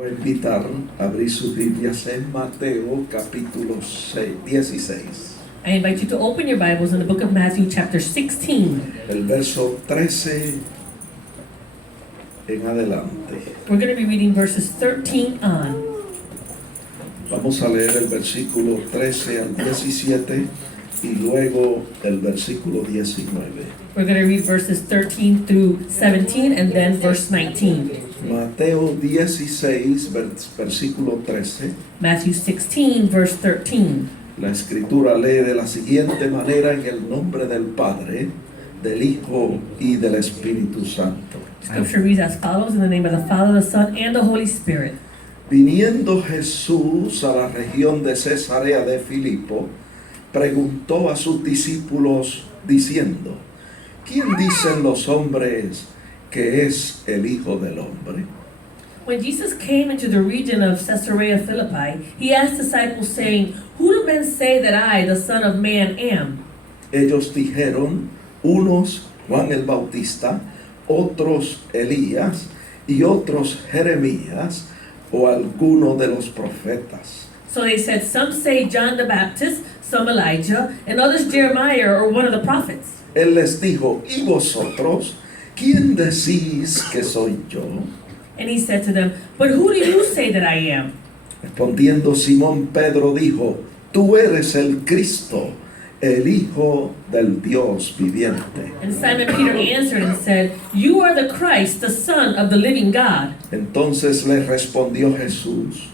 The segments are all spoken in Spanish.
Voy a invitar a abrir sus Biblias en Mateo capítulo 16. I invite you to open your Bibles in the book of Matthew chapter 16. El verso 13 en adelante. We're going to be reading verses 13 on. Vamos a leer el versículo 13 al 17 y luego el versículo 19. We're going to read verses 13 through 17 and then verse 19. Mateo 16, versículo 13. Matthew 16, verse 13. La escritura lee de la siguiente manera: en el nombre del Padre, del Hijo y del Espíritu Santo. Scripture reads as follows: in the name of the Father, the Son, and the Holy Spirit. Viniendo Jesús a la región de Cesarea de Filipo, preguntó a sus discípulos diciendo: ¿quién dicen los hombres que es el Hijo del Hombre? When Jesus came into the region of Caesarea Philippi, he asked disciples, saying, "Who do men say that I, the Son of Man, am?" Ellos dijeron, unos Juan el Bautista, otros Elías y otros Jeremías o alguno de los profetas. So they said, "Some say John the Baptist, some Elijah, and others Jeremiah or one of the prophets." Él les dijo: ¿y vosotros? ¿Quién decís que soy yo? And he said to them, "But who do you say that I am?" Respondiendo Simón Pedro dijo: tú eres el Cristo, el Hijo del Dios viviente. And Simon Peter answered and said, "You are the Christ, the Son of the living God." Entonces le respondió Jesús: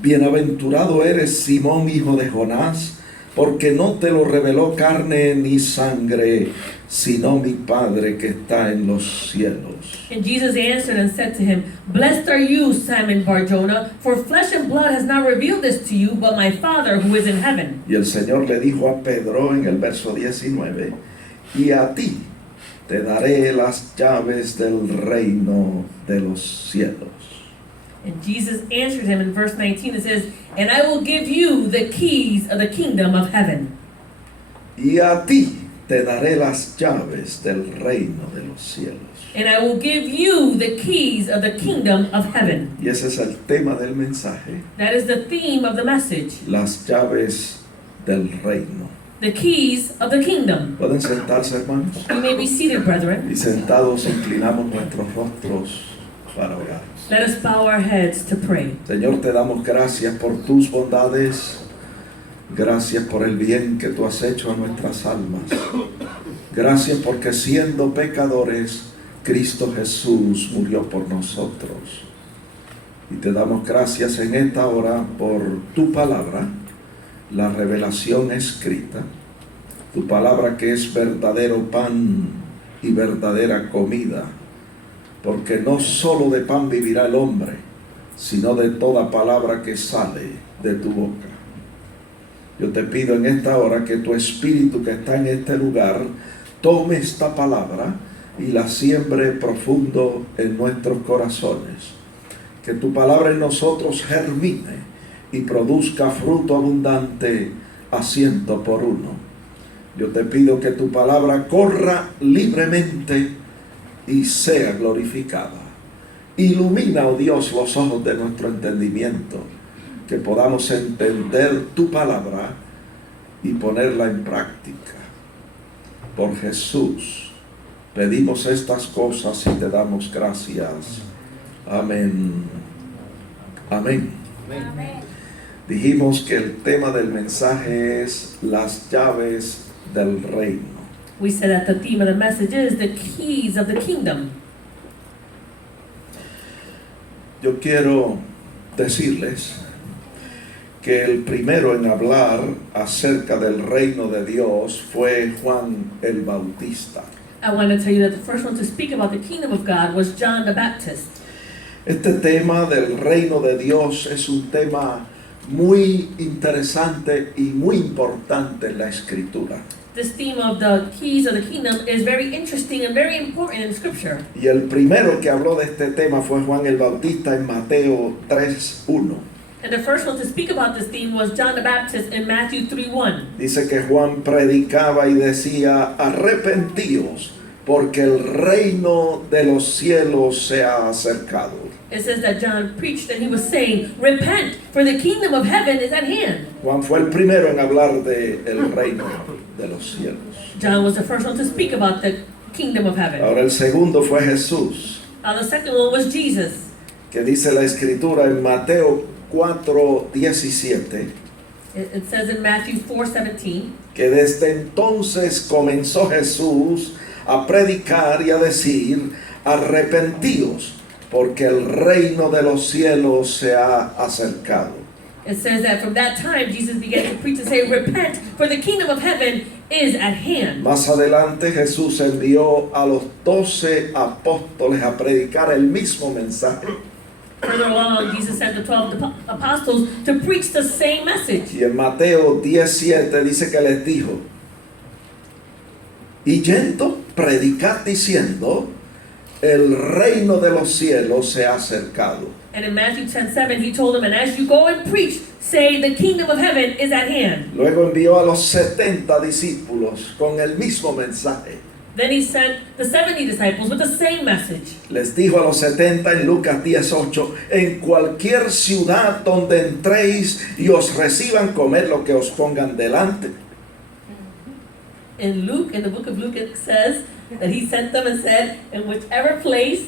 bienaventurado eres Simón, hijo de Jonás, porque no te lo reveló carne ni sangre, sino mi Padre que está en los cielos. And Jesus answered and said to him, "Blessed are you, Simon Bar-Jonah, for flesh and blood has not revealed this to you, but my Father who is in heaven." Y el Señor le dijo a Pedro en el verso 19: y a ti te daré las llaves del reino de los cielos. And Jesus answered him in verse 19. It says, "And I will give you the keys of the kingdom of heaven." Y a ti te daré las llaves del reino de los cielos. And I will give you the keys of the kingdom of heaven. Y ese es el tema del mensaje: That is the theme of the message. las llaves del reino. The keys of the kingdom. Pueden sentarse, hermanos. You may be seated, brethren. Y sentados inclinamos nuestros rostros para orar. Let us bow our heads to pray. Señor, te damos gracias por tus bondades. Gracias por el bien que tú has hecho a nuestras almas. Gracias porque siendo pecadores, Cristo Jesús murió por nosotros. Y te damos gracias en esta hora por tu palabra, la revelación escrita, tu palabra que es verdadero pan y verdadera comida, porque no solo de pan vivirá el hombre, sino de toda palabra que sale de tu boca. Yo te pido en esta hora que tu Espíritu que está en este lugar tome esta palabra y la siembre profundo en nuestros corazones. Que tu palabra en nosotros germine y produzca fruto abundante a 100 por 1. Yo te pido que tu palabra corra libremente y sea glorificada. Ilumina, oh Dios, los ojos de nuestro entendimiento, que podamos entender tu palabra y ponerla en práctica. Por Jesús pedimos estas cosas y te damos gracias. Amén. Amén. Dijimos que el tema del mensaje es las llaves del reino. We said that the theme of the message is the keys of the kingdom. Yo quiero decirles que el primero en hablar acerca del reino de Dios fue Juan el Bautista. I want to tell you that the first one to speak about the kingdom of God was John the Baptist. Este tema del reino de Dios es un tema muy interesante y muy importante en la Escritura. This theme of the keys of the kingdom is very interesting and very important in Scripture. Y el primero que habló de este tema fue Juan el Bautista en Mateo 3:1. And the first one to speak about this theme was John the Baptist in Matthew 3:1. Dice que Juan predicaba y decía: arrepentíos, porque el reino de los cielos se ha acercado. It says that John preached and he was saying, repent, for the kingdom of heaven is at hand. Juan fue el primero en hablar de el reino de los cielos. John was the first one to speak about the kingdom of heaven. Ahora el segundo fue Jesús, The second one was Jesus. que dice la escritura en Mateo 4:17, It says in Matthew 4:17, que desde entonces comenzó Jesús a predicar y a decir, arrepentíos, porque el reino de los cielos se ha acercado. it says that from that time Jesus began to preach and say, repent, for the kingdom of heaven is at hand. Más adelante Jesús envió a los 12 apóstoles a predicar el mismo mensaje. Further along, Jesus sent the 12 apostles to preach the same message. Y en Mateo 17 dice que les dijo, y yendo, predicad diciendo, el reino de los cielos se ha acercado. And in Matthew 10:7, he told them, and as you go and preach, say the kingdom of heaven is at hand. Luego envió a los 70 discípulos con el mismo mensaje. Then he sent the 70 disciples with the same message. Les dijo a los 70 en Lucas 18, en cualquier ciudad donde entréis y os reciban, comed lo que os pongan delante. In the book of Luke, it says that he sent them and said, in whichever place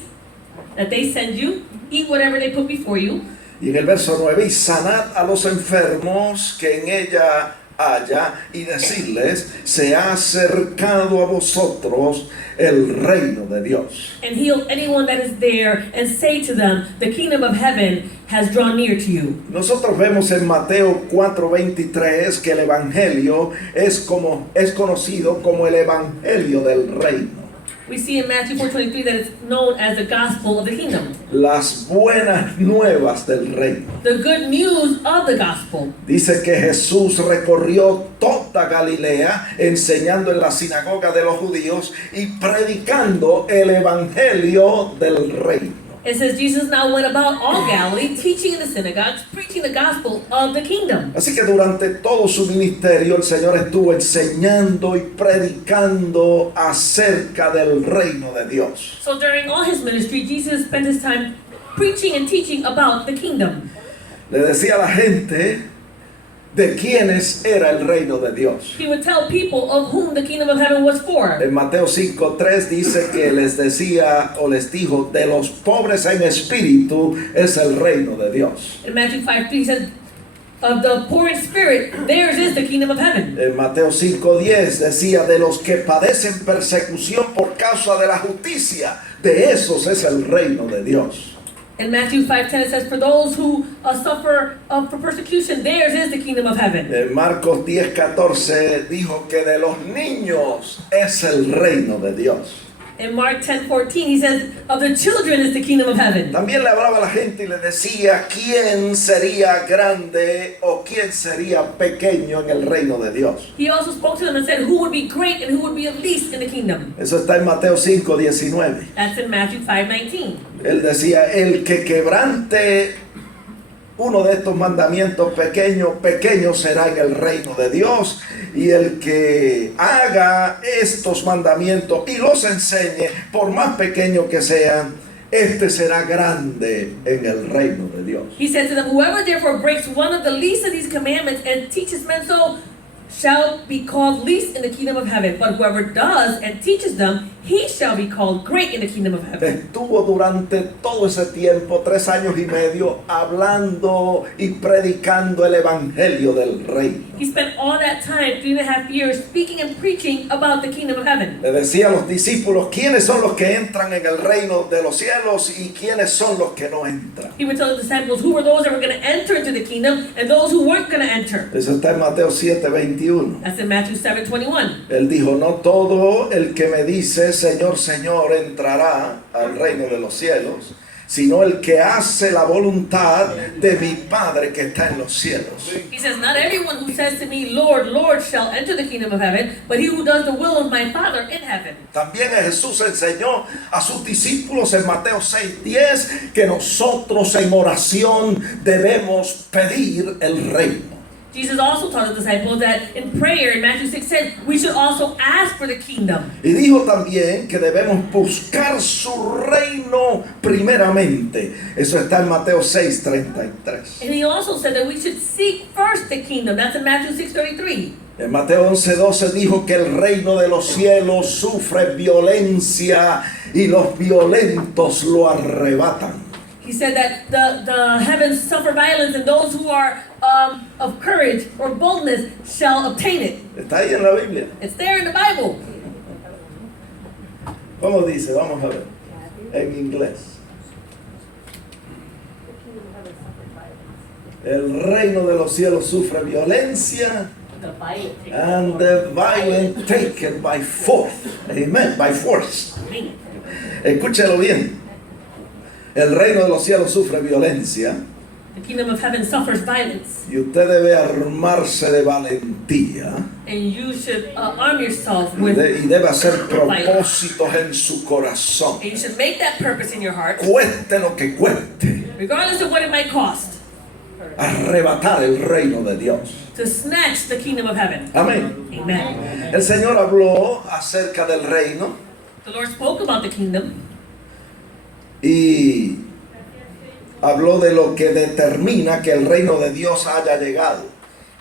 that they send you, eat whatever they put before you. Y en el verso 9, y sanad a los enfermos que en ella haya, y decirles, se ha acercado a vosotros el reino de Dios. And heal anyone that is there, and say to them, the kingdom of heaven has drawn near to you. Nosotros vemos en Mateo 4:23 que el evangelio es conocido como el evangelio del reino. We see in Matthew 4:23 that it's known as the gospel of the kingdom. Las buenas nuevas del reino. The good news of the gospel. Dice que Jesús recorrió toda Galilea enseñando en la sinagoga de los judíos y predicando el evangelio del reino. It says Jesus now went about all Galilee, teaching in the synagogues, preaching the gospel of the kingdom. Así que durante todo su ministerio el Señor estuvo enseñando y predicando acerca del reino de Dios. So during all his ministry, Jesus spent his time preaching and teaching about the kingdom. Le decía a la gente de quiénes era el reino de Dios. He would tell people of whom the kingdom of heaven was for. En Mateo 5:3 dice que les decía o les dijo, de los pobres en espíritu es el reino de Dios. In Matthew 5:3 he said, of the poor in spirit, theirs is the kingdom of heaven. En Mateo 5:10 decía, de los que padecen persecución por causa de la justicia, de esos es el reino de Dios. In Matthew 5:10 it says, for those who suffer for persecution, theirs is the kingdom of heaven. En Marcos 10:14 dijo que de los niños es el reino de Dios. In Mark 10:14 he says, of the children is the kingdom of heaven. También le hablaba a la gente y le decía quién sería grande o quién sería pequeño en el reino de Dios. He also spoke to them and said, who would be great and who would be least in the kingdom. Eso está en Mateo 5:19. That's in Matthew 5:19. Él decía, el que quebrante uno de estos mandamientos pequeños, pequeño será en el reino de Dios. Y el que haga estos mandamientos y los enseñe, por más pequeño que sean, este será grande en el reino de Dios. He said to them, whoever therefore breaks one of the least of these commandments and teaches men so, shall be called least in the kingdom of heaven. But whoever does and teaches them, he shall be called great in the kingdom of heaven. Estuvo durante todo ese tiempo, 3 años y medio, hablando y predicando el evangelio del reino. He spent all that time, 3.5 years, speaking and preaching about the kingdom of heaven. Le decía a los discípulos, ¿quiénes son los que entran en el reino de los cielos y quiénes son los que no entran? He would tell the disciples who were those that were going to enter into the kingdom and those who weren't going to enter. Eso está en Mateo 7:21. That's in Matthew 7:21. Él dijo, no todo el que me dice, Señor, Señor, entrará al reino de los cielos, sino el que hace la voluntad de mi Padre que está en los cielos. He says, not everyone who says to me, Lord, Lord, shall enter the kingdom of heaven, but he who does the will of my Father in heaven. También Jesús enseñó a sus discípulos en Mateo 6:10 que nosotros en oración debemos pedir el reino. Jesus also taught the disciples that in prayer, in Matthew 6 said, we should also ask for the kingdom. Y dijo también que debemos buscar su reino primeramente. Eso está en Mateo 6:33. And he also said that we should seek first the kingdom. That's in Matthew 6:33. En Mateo 11:12 dijo que el reino de los cielos sufre violencia y los violentos lo arrebatan. He said that the heavens suffer violence, and those who are of courage or boldness shall obtain it. Está ahí en la Biblia. It's there in the Bible. ¿Cómo dice? Vamos a ver. En inglés. El reino de los cielos sufre violencia. And the violent taken by force. Amen. By force. Escúchelo bien. El reino de los cielos sufre violencia. The kingdom of heaven suffers violence. Y usted debe armarse de valentía. And you should arm yourself Y with debe hacer propósitos en su corazón. and you should make that purpose in your heart, Cueste lo que cueste. regardless of what it might cost, Arrebatar el reino de Dios. to snatch the kingdom of heaven. Amén. Amen. El Señor habló acerca del reino. The Lord spoke about the kingdom. Y habló de lo que determina que el reino de Dios haya llegado.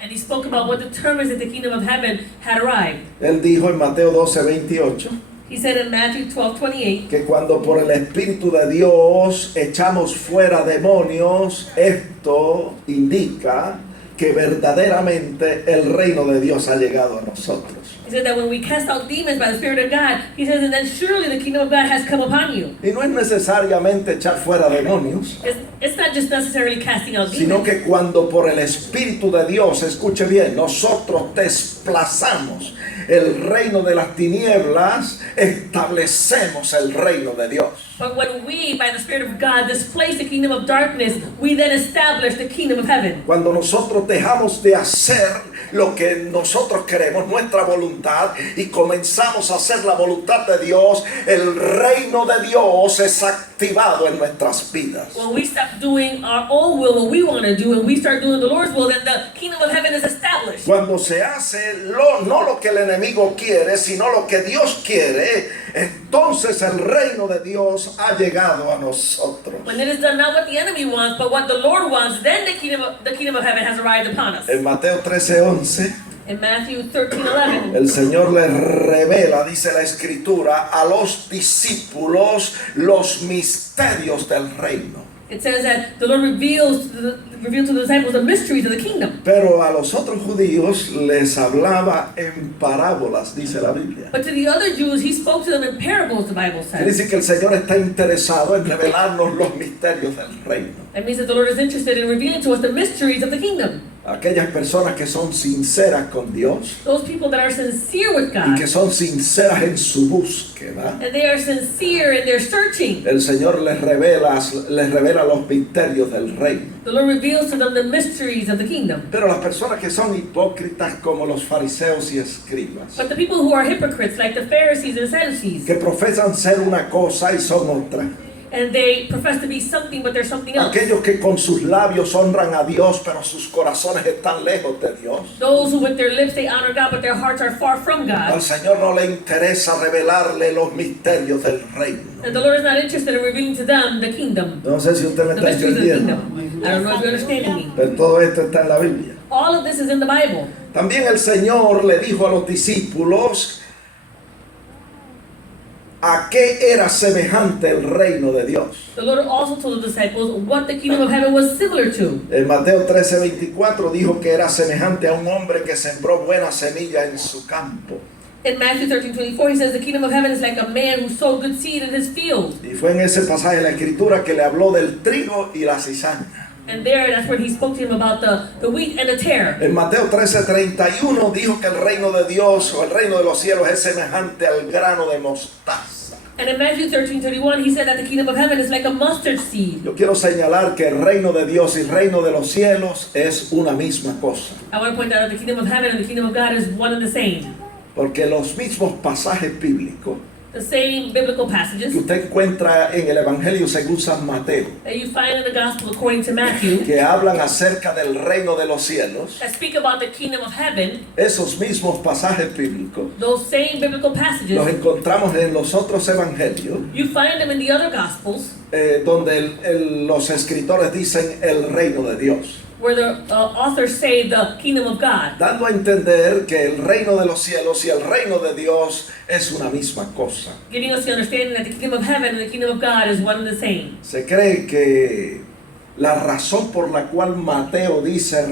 And he spoke about what determines that the kingdom of heaven had arrived. Él dijo en Mateo 12:28 He said in Matthew 12:28 que cuando por el Espíritu de Dios echamos fuera demonios, esto indica que verdaderamente el reino de Dios ha llegado a nosotros. he said that when we cast out demons by the Spirit of God, he says, and then surely the kingdom of God has come upon you. Y no es necesariamente echar fuera demonios, It's not just necessarily casting out sino demons, que cuando por el Espíritu de Dios, escuche bien, nosotros desplazamos el reino de las tinieblas, establecemos el reino de Dios. but when we, by the Spirit of God, displace the kingdom of darkness, we then establish the kingdom of heaven. Cuando nosotros dejamos de hacer lo que nosotros queremos, nuestra voluntad, y comenzamos a hacer la voluntad de Dios, el reino de Dios es activado en nuestras vidas. When we stop doing our own will, what we want to do, and we start doing the Lord's will, then the kingdom of heaven is established. Cuando se hace no lo que el enemigo quiere, sino lo que Dios quiere, entonces el reino de Dios ha llegado a nosotros. When it is done not what the enemy wants, but what the Lord wants, then the kingdom of heaven has arrived upon us. En Mateo 13:11, In Matthew 13:11, el Señor le revela, dice la Escritura, a los discípulos los misterios del reino. it says that the Lord revealed to the disciples the mysteries of the kingdom. Pero a los otros judíos les hablaba en parábolas, dice la Biblia. But to the other Jews, he spoke to them in parables, the Bible Quiere says. decir que el Señor está interesado en revelarnos los misterios del reino. That means that the Lord is interested in revealing to us the mysteries of the kingdom. Aquellas personas que son sinceras con Dios Those people that are sincere with y God, que son sinceras en su búsqueda, and they are sincere in their searching. el Señor les revela los misterios del reino. The Lord reveals to them the mysteries of the kingdom. Pero las personas que son hipócritas como los fariseos y escribas, But the people who are hypocrites, like the Pharisees and Sadducees, que profesan ser una cosa y son otra, and they profess to be something, but they're something else. aquellos que con sus labios honran a Dios, pero sus corazones están lejos de Dios. Those who with their lips they honor God, but their hearts are far from Al God. Señor no le interesa revelarle los misterios del reino. And the Lord is not interested in revealing to them the kingdom, No sé si usted me the está mysteries of the entendiendo, kingdom. I don't know if you're understanding me. pero todo esto está en la Biblia. All of this is in the Bible. También el Señor le dijo a los discípulos a qué era semejante el reino de Dios. The Lord also told the disciples what the kingdom of heaven was similar to. En Mateo 13:24 dijo que era semejante a un hombre que sembró buena semilla en su campo. In Matthew 13:24, he says the kingdom of heaven is like a man who sowed good seed in his field. Y fue en ese pasaje de la Escritura que le habló del trigo y la cizaña. And there, that's when he spoke to him about the wheat and the tare. En Mateo 13:31 dijo que el reino de Dios o el reino de los cielos es semejante al grano de mostaza. And in Matthew 13:31, he said that the kingdom of heaven is like a mustard seed. Yo quiero señalar que el reino de Dios y el reino de los cielos es una misma cosa. I want to point out that the kingdom of heaven and the kingdom of God is one and the same. Porque los mismos pasajes bíblicos the same biblical passages que usted encuentra en el Evangelio según San Mateo, that you find in the Gospel according to Matthew que hablan acerca del reino de los cielos, that speak about the kingdom of heaven, esos mismos pasajes bíblicos those same biblical passages, los encontramos en los otros evangelios, you find them in the other Gospels donde los escritores dicen el reino de Dios, where the authors say the kingdom of God, dando a entender que el reino de los cielos y el reino de Dios es una misma cosa. giving us the understanding that the kingdom of heaven and the kingdom of God is one and the same. Se cree que la razón por la cual Mateo dice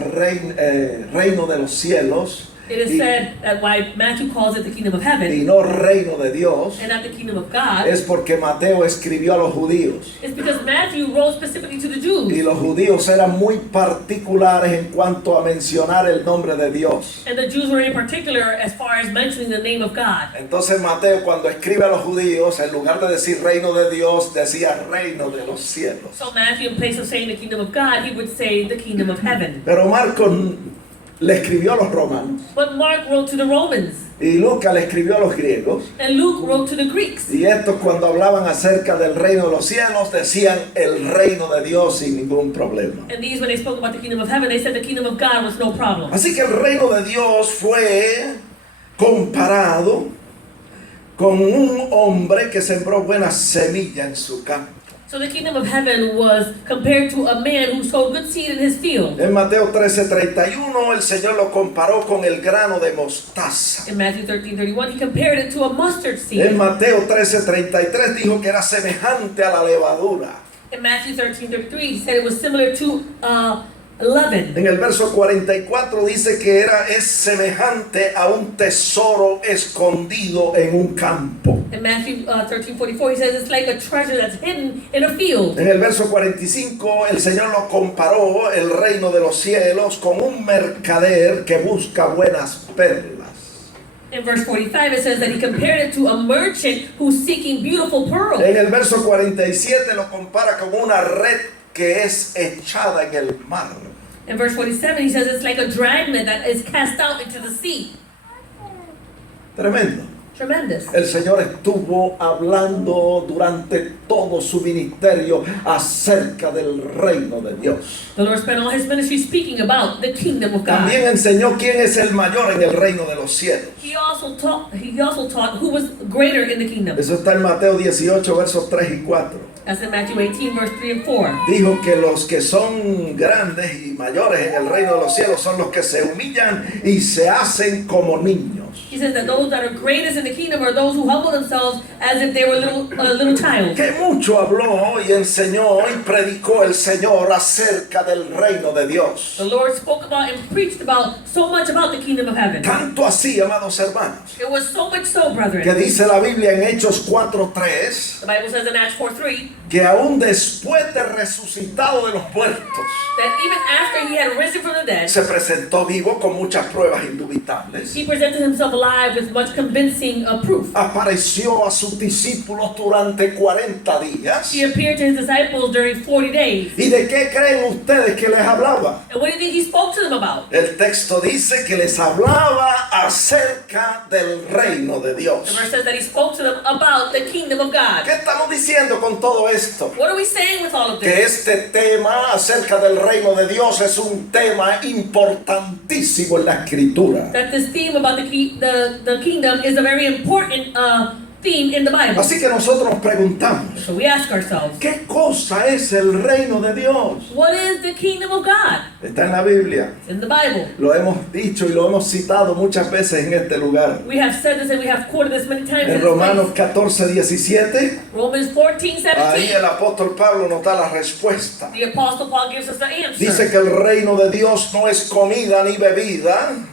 reino de los cielos It is said that why Matthew calls it the kingdom of y heaven no reino de Dios and not the kingdom of God es porque Mateo escribió a los judíos. is because Matthew wrote specifically to the Jews. Y los judíos eran muy particulares en cuanto a mencionar el nombre de Dios. And the Jews were in particular as far as mentioning the name of God. Entonces Mateo, cuando escribe a los judíos, en lugar de decir reino de Dios, decía reino de los cielos. So Matthew, in place of saying the kingdom of God, he would say the kingdom of heaven. Pero Marcos le escribió a los romanos But Mark wrote to the Romans, y Lucas le escribió a los griegos. and Luke wrote to the Greeks. Y estos, cuando hablaban acerca del reino de los cielos, decían el reino de Dios sin ningún problema. And these, when they spoke about the kingdom of heaven, they said the kingdom of God was no problem. Así que el reino de Dios fue comparado con un hombre que sembró buena semilla en su campo. So the kingdom of heaven was compared to a man who sowed good seed in his field. En Mateo 13:31 el Señor lo comparó con el grano de mostaza. In Matthew 13:31, he compared it to a mustard En seed. Mateo 13:33 dijo que era semejante a la levadura. In Matthew 13:33, he said it was similar to leaven. En el verso 44 dice que es semejante a un tesoro escondido en un campo. In Matthew 13:44, he says it's like a treasure that's hidden in a field. En el verso 45 el Señor lo comparó, el reino de los cielos, con un mercader que busca buenas perlas. In verse 45, it says that he compared it to a merchant who's seeking beautiful pearls. En el verso 47 lo compara con una red que es echada en el mar. In verse 47, he says it's like a dragnet that is cast out into the sea. Tremendo. Tremendous. El Señor estuvo hablando durante todo su ministerio acerca del reino de Dios. The Lord spent all his ministry speaking about the kingdom of God. También enseñó quién es el mayor en el reino de los cielos. He also taught who was greater in the kingdom. Eso está en Mateo 18, versos 3 y 4. That's in Matthew 18, verse 3 and 4. Dijo que los que son grandes y mayores en el reino de los cielos son los que se humillan y se hacen como niños. He says that those that are greatest in the kingdom are those who humble themselves as if they were a little child. Que mucho habló y enseñó y predicó el Señor acerca del reino de Dios. The Lord spoke about and preached about so much about the kingdom of heaven. Tanto así, amados hermanos, It was so much so, que brethren. dice la Biblia en Hechos 4:3 The Bible says in Acts 4:3 que aún después de resucitado de los muertos that even after he had risen from the dead, se presentó vivo con muchas pruebas indubitables. he presented himself alive with much convincing proof. Apareció a sus discípulos durante 40 días. He appeared to his disciples during 40 days. ¿Y de qué creen ustedes que les hablaba? And what do you think he spoke to them about? El texto dice que les hablaba acerca del reino de The Dios. verse says that he spoke to them about the kingdom of God. ¿Qué estamos diciendo con todo esto? What are we saying with all of Que this? este tema acerca del reino de Dios es un tema importantísimo en la escritura. That this theme about the kingdom is a very important theme in the Bible. Así que nosotros nos preguntamos, So we ask ourselves, ¿qué cosa es el reino de Dios? what is the kingdom of God? Está en la Biblia. It's in the Bible. Lo hemos dicho y lo hemos citado muchas veces en este lugar. We have said this and we have quoted this many times. En in this Romanos place. 14:17, Romans 14:17. ahí el apóstol Pablo nos da la respuesta. The Apostle Paul gives us the answer. Dice que el reino de Dios no es comida ni bebida.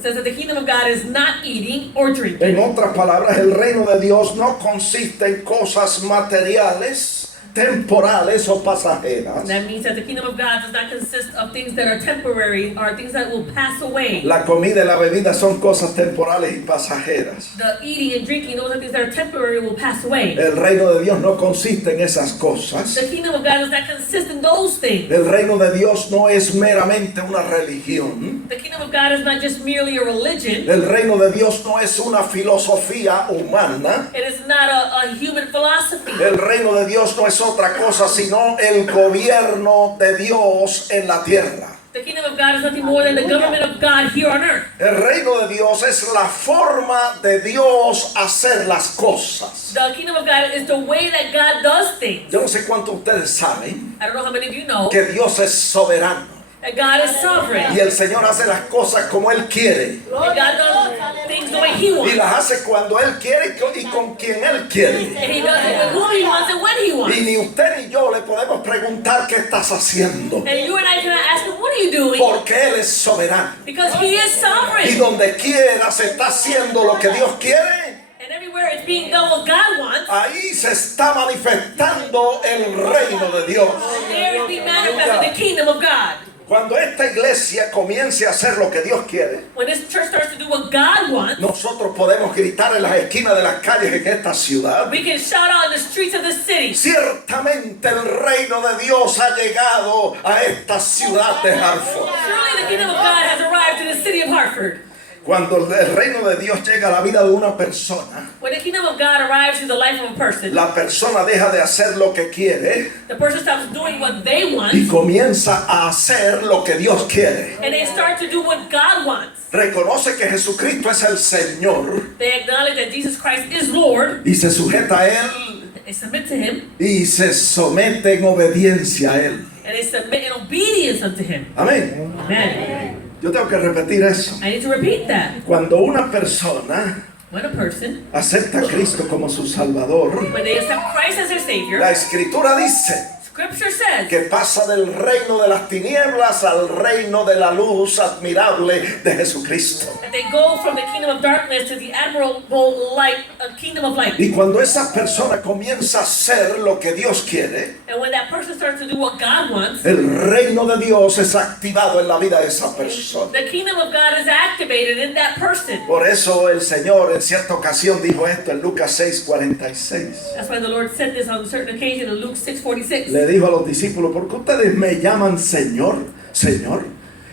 It says that the kingdom of God is not eating or drinking. En otras palabras, el reino de Dios no consiste en cosas materiales, temporales o pasajeras. That means that the kingdom of God does not consist of things that are temporary or things that will pass away. La comida y la bebida son cosas temporales y pasajeras. The eating and drinking, those are things that are temporary, will pass away. El reino de Dios no consiste en esas cosas. The kingdom of God does not consist in those things. El reino de Dios no es meramente una religión. The kingdom of God is not just merely a religion. El reino de Dios no es una filosofía humana. It is not a human philosophy. El reino de Dios no es otra cosa sino el gobierno de Dios en la tierra. The kingdom of God is nothing more than the government of God here on earth. El reino de Dios es la forma de Dios hacer las cosas. The kingdom of God is the way that God does things. Yo no sé cuántos de ustedes saben I don't know how many of you know que Dios es soberano that God is sovereign. y el Señor hace las cosas como Él quiere And God does things the way He y wants. las hace cuando Él quiere y con quien Él quiere. And He does it with whom He wants and when He wants. Y ni usted ni yo le podemos preguntar qué estás haciendo, And you and I cannot ask Him, what are you doing? porque Él es soberano Because He is y sovereign. donde quiera se está haciendo lo que Dios quiere. And everywhere it's being done what God wants, Ahí se está manifestando el reino de Dios. there is being manifested the kingdom of God. Cuando esta iglesia comience a hacer lo que Dios quiere, When this church starts to do what God wants, nosotros podemos gritar en las esquinas de las calles en esta ciudad: we can shout out in the streets of the city. ciertamente el reino de Dios ha llegado a esta ciudad de Hartford. Surely the kingdom of God has arrived to the city of Hartford. Cuando el reino de Dios llega a la vida de una persona, When the kingdom of God arrives to the life of a person, la persona deja de hacer lo que quiere the person stops doing what they want y comienza a hacer lo que Dios quiere. and they start to do what God wants. Reconoce que Jesucristo es el Señor They acknowledge that Jesus Christ is Lord. y se sujeta a Él They submit to Him y se somete en obediencia a Él. and they submit in obedience unto Him. Amén. Amen. Yo tengo que repetir eso. I need to repeat that. Cuando una persona When a person, acepta a Cristo como su Salvador, when they accept Christ as their Savior, la Escritura dice Scripture says que pasa del reino de las tinieblas al reino de la luz admirable de Jesucristo. that they go from the kingdom of darkness to the admirable light, kingdom of light. Y cuando esa persona comienza a hacer lo que Dios quiere, And when that person starts to do what God wants, el reino de Dios es activado en la vida de esa persona. the kingdom of God is activated in that person. Por eso el Señor en cierta ocasión dijo esto en Lucas 6:46. That's why the Lord said this on a certain occasion in Luke 6:46. Le dijo a los discípulos: ¿por qué ustedes me llaman Señor, Señor,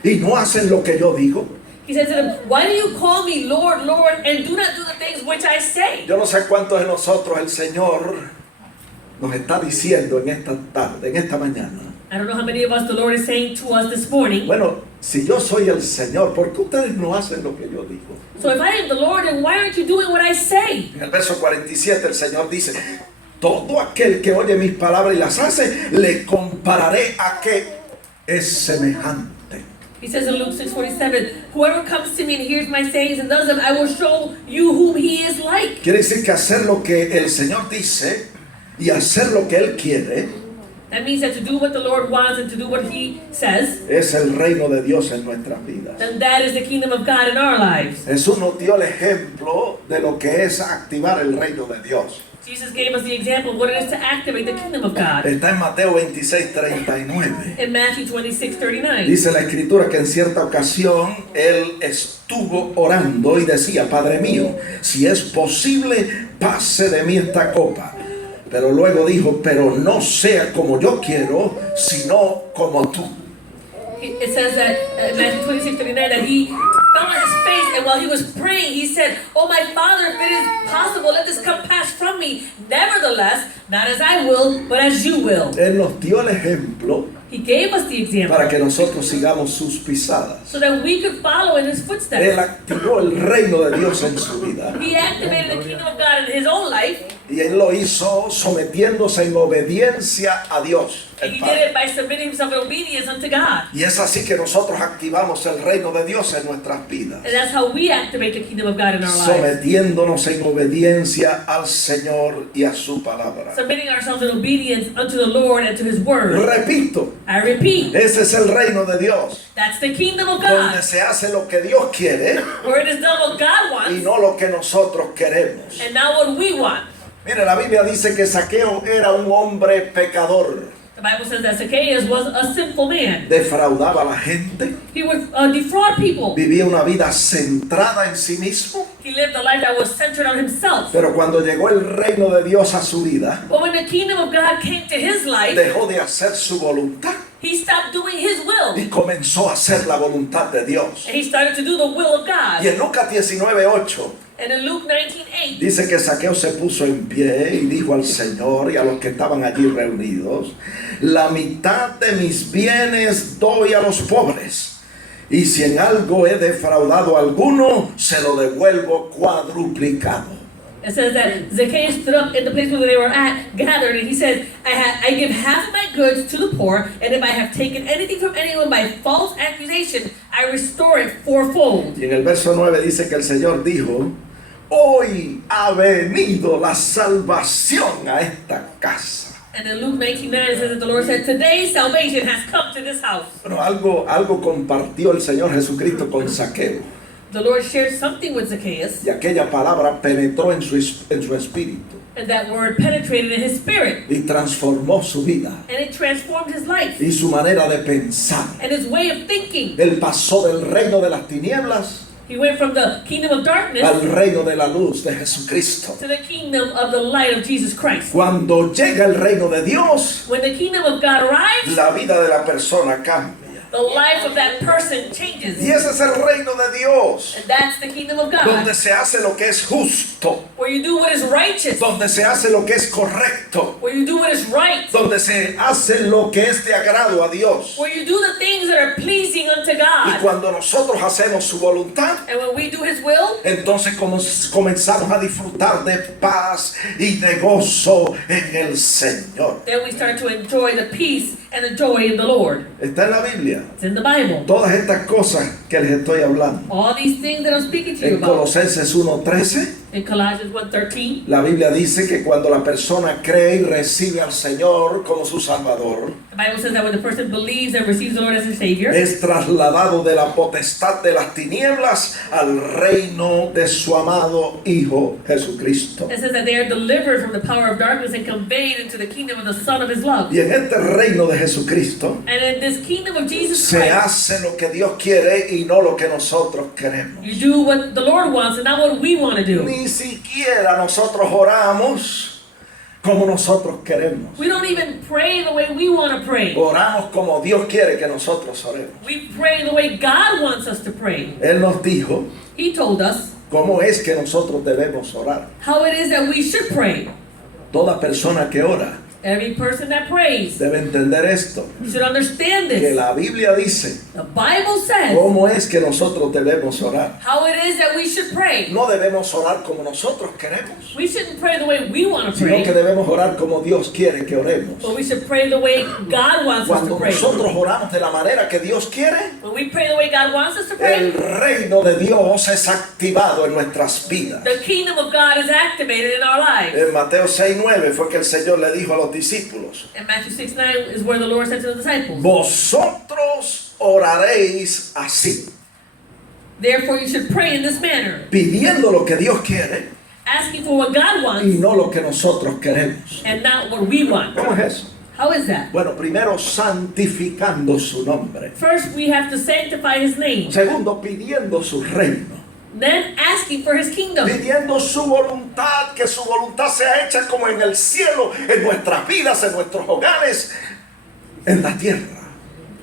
y no hacen lo que yo digo? He said to them, why do you call me Lord, Lord, and do not do the things which I say? Yo no sé cuántos de nosotros el Señor nos está diciendo en esta tarde, en esta mañana. I don't know how many of us the Lord is saying to us this morning. Bueno, si yo soy el Señor, ¿por qué ustedes no hacen lo que yo digo? So if I am the Lord, then why aren't you doing what I say? En el verso 47 el Señor dice: todo aquel que oye mis palabras y las hace, le compararé a que es semejante. He says in Luke 6:47, whoever comes to me and hears my sayings and does them, I will show you whom he is like. Quiere decir que hacer lo que el Señor dice y hacer lo que Él quiere That means that to do what the Lord wants and to do what He says, es el reino de Dios en nuestras vidas. then that is the kingdom of God in our lives. Jesús nos dio el ejemplo de lo que es activar el reino de Dios. Jesus gave us the example of what it is to activate the kingdom of God. Está en Mateo 26:39. In Matthew 26:39. Dice la Escritura que en cierta ocasión Él estuvo orando y decía: Padre mío, si es posible, pase de mí esta copa. Pero luego dijo: pero no sea como yo quiero, sino como tú. It says that in Matthew 26:39 that he fell on his face, and while he was praying, he said, "Oh my Father, if it is possible, let this cup pass from me. Nevertheless, not as I will, but as you will." Él nos dio el ejemplo He gave us the example para que nosotros sigamos sus pisadas. so that we could follow in his Él footsteps. activó el reino de Dios en su vida. He activated the kingdom of God in his own life, Y Él lo hizo sometiéndose en obediencia a Dios, and el he Padre. did it by submitting himself in obedience unto God. Y es así que nosotros activamos el reino de Dios en nuestras vidas, And that's how we activate the kingdom of God in our lives. sometiéndonos en obediencia al Señor y a su palabra. Submitting ourselves in obedience unto the Lord and to his word. Repito, I repeat, ese es el reino de Dios, that's the kingdom of donde God, se hace lo que Dios quiere where it is done what God y wants no lo que nosotros queremos. and not what we want. Mire, la Biblia dice que Zaqueo era un hombre pecador, The Bible says that Zacchaeus was a sinful man. defraudaba a la gente, He would defraud people. vivía una vida centrada en sí mismo. He lived a life that was centered on himself. Pero cuando llegó el reino de Dios a su vida, But when the kingdom of God came to his life, dejó de hacer su voluntad He stopped doing his will. y comenzó a hacer la voluntad de Dios. And he started to do the will of Y God. en Lucas 19:8 And in Luke 19:8, dice que Zaqueo se puso en pie y dijo al Señor y a los que estaban allí reunidos: la mitad de mis bienes doy a los pobres, y si en algo he defraudado a alguno, se lo devuelvo cuadruplicado. it says that Zacchaeus stood up in the place where they were gathered, and he said, I give half of my goods to the poor, and if I have taken anything from anyone by false accusation, I restore it fourfold. Y en el verso 9 dice que el Señor dijo: hoy ha venido la salvación a esta casa. And in Luke 19:9 it says that the Lord said, today salvation has come to this house. Bueno, algo compartió el Señor Jesucristo con Zaqueo. The Lord shared something with Zacchaeus, Y aquella palabra penetró en su espíritu and that word penetrated in his spirit, y transformó su vida and it transformed his life y su manera de pensar. and his way of thinking. Él pasó del reino de las tinieblas He went from the kingdom of darkness al reino de la luz de Jesucristo. to the kingdom of the light of Jesus Christ. Cuando llega el reino de Dios, When the kingdom of God arrives, la vida de la persona cambia. the life of that person changes. Y ese es el reino de Dios, And that's the kingdom of God, donde se hace lo que es justo, where you do what is righteous, donde se hace lo que es correcto, where you do what is right, donde se hace lo que es de agrado a Dios. where you do the things that are pleasing unto Y God. cuando nosotros hacemos su voluntad, And when we do his will, entonces comenzamos a disfrutar de paz y de gozo en el Señor. then we start to enjoy the peace and the joy in the Lord. Está en la Biblia. It's in the Bible. Todas estas cosas que les estoy hablando. All these things that I'm speaking to you En about. Colosenses 1:13, In Colossians 1:13, la Biblia dice que cuando la persona cree y recibe al Señor como su Salvador, the Bible says that when the person believes and receives the Lord as his Savior, es trasladado de la potestad de las tinieblas al reino de su amado Hijo Jesucristo. it says that they are delivered from the power of darkness and conveyed into the kingdom of the Son of his love. Y en este reino de Jesucristo And in this kingdom of Jesus se Christ, hace lo que Dios quiere y no lo que nosotros queremos. you do what the Lord wants and not what we want to do. Ni siquiera nosotros oramos como nosotros queremos. We don't even pray the way we want to pray. Oramos como Dios quiere que nosotros oremos. We pray the way God wants us to pray. Él nos dijo He told us cómo es que nosotros debemos orar. how it is that we should pray. Toda persona que ora Every person that prays debe entender esto, should understand que this. la Biblia dice The Bible says cómo es que nosotros debemos orar. how it is that we should pray. No debemos orar como nosotros queremos, We shouldn't pray the way we want to sino que pray, debemos orar como Dios quiere que oremos. but we should pray the way God wants us to Cuando pray. nosotros oramos de la manera que Dios quiere, When we pray the way God wants us to el pray, reino de Dios es activado en nuestras vidas. the kingdom of God is activated in our lives. En Mateo 6:9 fue que el Señor le dijo a los discípulos: And Matthew 6:9 is where the Lord said to the disciples, vosotros oraréis así, therefore you should pray in this manner, pidiendo lo que Dios quiere asking for what God y wants no lo que nosotros queremos. and not what we want. ¿Cómo es eso? How is that? Bueno, primero santificando su nombre. First, we have to sanctify his name. Segundo, pidiendo su reino. Then asking for his kingdom. Pidiendo su voluntad, que su voluntad sea hecha como en el cielo, en nuestras vidas, en nuestros hogares, en la tierra.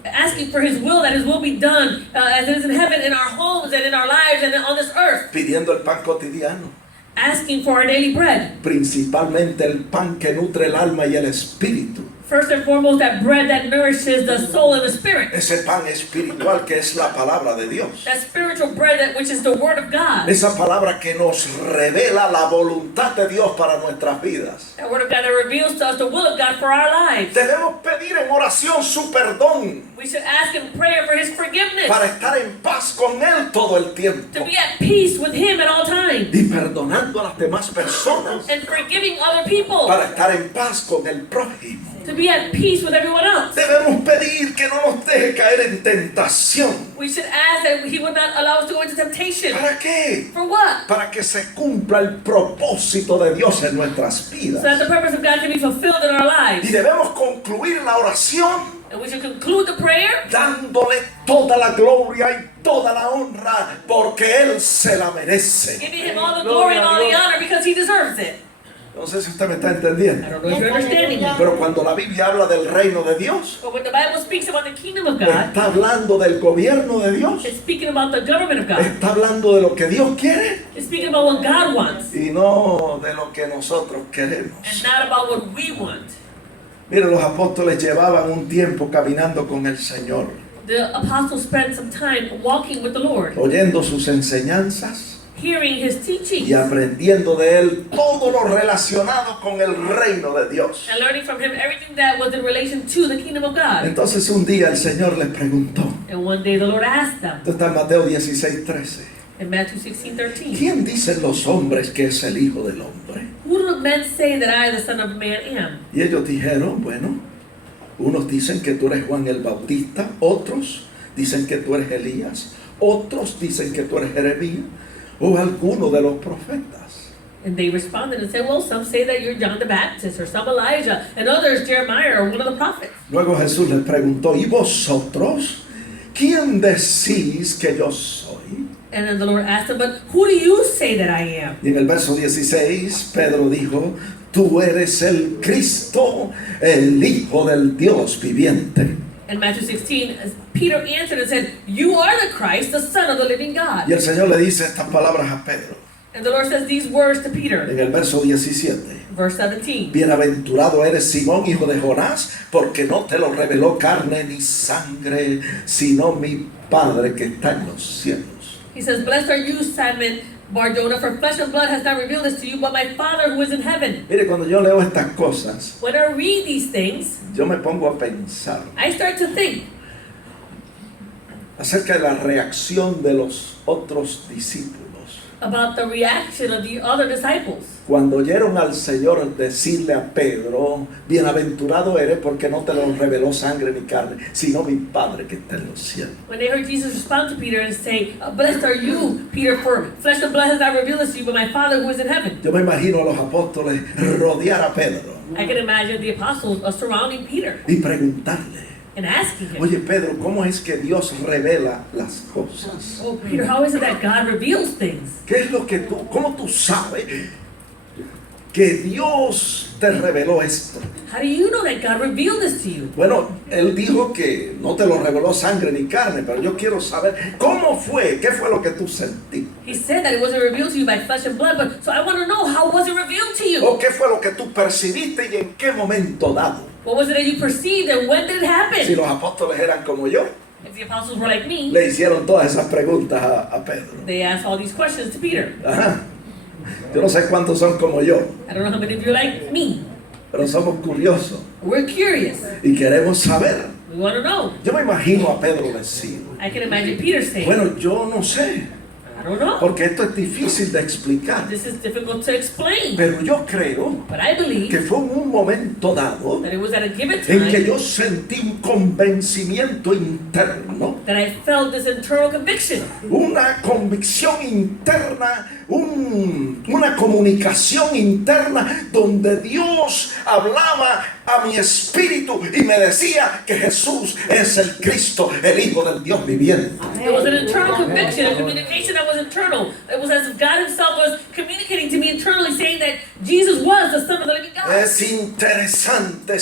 Asking for his will, that his will be done as it is in heaven, in our homes and in our lives and on this earth. Pidiendo el pan cotidiano. Asking for our daily bread. Principalmente el pan que nutre el alma y el espíritu. First and foremost, that bread that nourishes the soul and the spirit. Ese pan espiritual que es la palabra de Dios. That spiritual bread that which is the word of God. Esa palabra que nos revela la voluntad de Dios para nuestras vidas. That word of God that reveals to us the will of God for our lives. Debemos pedir en oración su perdón We should ask in prayer for his forgiveness. para estar en paz con Él todo el tiempo. To be at peace with him at all times. Y perdonando a las demás personas And forgiving other people. para estar en paz con el prójimo. To be at peace with everyone else. Debemos pedir que no nos deje caer en tentación. We should ask that he would not allow us to go into temptation. ¿Para qué? For what? Para que se cumpla el propósito de Dios en nuestras So that vidas. the purpose of God can be fulfilled in our Y lives. debemos concluir la oración And we should conclude the prayer dándole toda la gloria y toda la honra porque Él se la merece. giving him all the glory and all the honor because he deserves it. No sé si usted me está entendiendo. I don't know if you're understanding me. Pero cuando la Biblia habla del reino de Dios, But when the Bible speaks about the kingdom of God, está hablando del gobierno de Dios. it's speaking about the government of God. Está hablando de lo que Dios quiere It's speaking about what God wants y no de lo que nosotros queremos. and not about what we want. Mire, los apóstoles llevaban un tiempo caminando con el Señor, The apostles spent some time walking with the Lord, oyendo sus enseñanzas hearing his teachings, y aprendiendo de Él todo lo relacionado con el reino de Dios. and learning from him everything that was in relation to the kingdom of God. Entonces un día el Señor les preguntó, And one day the Lord asked them esto está en Mateo 16:13, in Matthew 16:13, ¿quién dicen los hombres que es el Hijo del Hombre? who do men say that I, the Son of Man, am? Y ellos dijeron, bueno, unos dicen que tú eres Juan el Bautista, otros dicen que tú eres Elías, otros dicen que tú eres Jeremías o alguno de los profetas. And they responded and said, well, some say that you're John the Baptist, or some Elijah, and others Jeremiah, or one of the prophets. Luego Jesús les preguntó, ¿y vosotros? ¿Quién decís que yo soy? And then the Lord asked them, but who do you say that I am? Y en el verso 16, Pedro dijo, tú eres el Cristo, el Hijo del Dios viviente. In Matthew 16, as Peter answered and said, you are the Christ, the Son of the living God. Y el Señor le dice estas palabras a Pedro. And the Lord says these words to Peter, En el verso 17. verse 17. Bienaventurado eres Simón, hijo de Jonás, porque no te lo reveló carne ni sangre, sino mi Padre que está en los cielos. He says, blessed are you, Simon Bar-Jonah, for flesh and blood has not revealed this to you, but my Father who is in heaven. Mire, cuando yo leo estas cosas, When I read these things, yo me pongo a pensar I start to think acerca de la reacción de los otros discípulos. about the reaction of the other disciples. Cuando oyeron al Señor decirle a Pedro, bienaventurado eres porque no te lo reveló sangre ni carne, sino mi Padre que está en los cielos. When they heard Jesus respond to Peter and say, blessed are you, Peter, for flesh and blood has not revealed this to you, but my Father who is in heaven. Yo me imagino a los apóstoles rodear a Pedro I can imagine the apostles surrounding Peter y preguntarle, and asking him, oye Pedro, ¿cómo es que Dios revela las cosas? oh, Peter, how is it that God reveals things? ¿Qué es lo que tú, cómo tú sabes que Dios te reveló esto? How do you know that God revealed this to you? Bueno, él dijo que no te lo reveló sangre ni carne, pero yo quiero saber cómo fue, qué fue lo que tú sentiste. He said that it wasn't revealed to you by flesh and blood, but so I want to know, how was it revealed to you? O qué fue lo que tú percibiste y en qué momento dado. What was it that you perceived and when did it happen? Si los apóstoles eran como yo, If the apostles were like me, le hicieron todas esas preguntas a Pedro. they asked all these questions to Peter. Ajá. Yo no sé cuántos son como yo, I don't know how many of you are like me. pero somos curiosos We're curious. y queremos saber. We want to know. Yo me imagino a Pedro decir, I can imagine Peter saying, bueno, yo no sé, I don't know. porque esto es difícil de explicar, This is difficult to explain. pero yo creo But I believe que fue en un momento dado that it was at a given en que time yo sentí un convencimiento interno, that I felt this internal conviction. una convicción interna, una comunicación interna donde Dios hablaba a mi espíritu y me decía que Jesús es el Cristo, el Hijo del Dios viviente. There was an internal conviction, a communication that was internal. It was as if God Himself was communicating to me internally, saying that Jesus was the Son of the living God. Es interesante